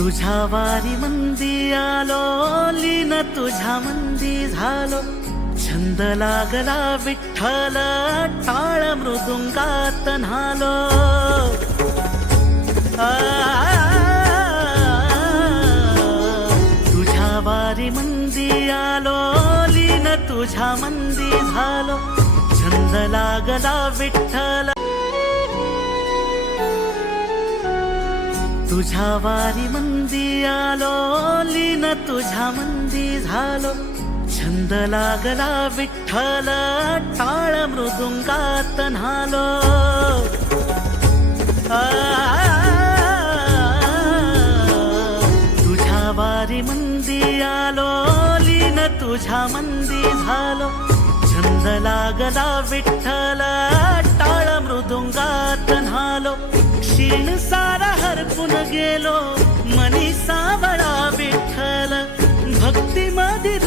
तुझ्या वारी मंदी आलो, लीन तुझ्या मंदी झालो. छंद लागला विठ्ठल, टाळ मृदुंगात न्हालो. तुझ्या वारी मंदी आलो, लीन तुझ्या मंदी झालो. छंद लागला विठ्ठल. तुझ्या वारी मंदी आलो, लीन तुझ्या मंदी झालो. छंद लागला विठ्ठल, टाळ मृदुंगात न्हालो. तुझ्या वारी मंदी आलो, लीन तुझ्या मंदी झालो. छंद लागला विठ्ठल, टाळ मृदुंगात न्हालो. क्षीण सारा हरपून गेलो, मनी सावळा विठ्ठल. भक्ती मध्ये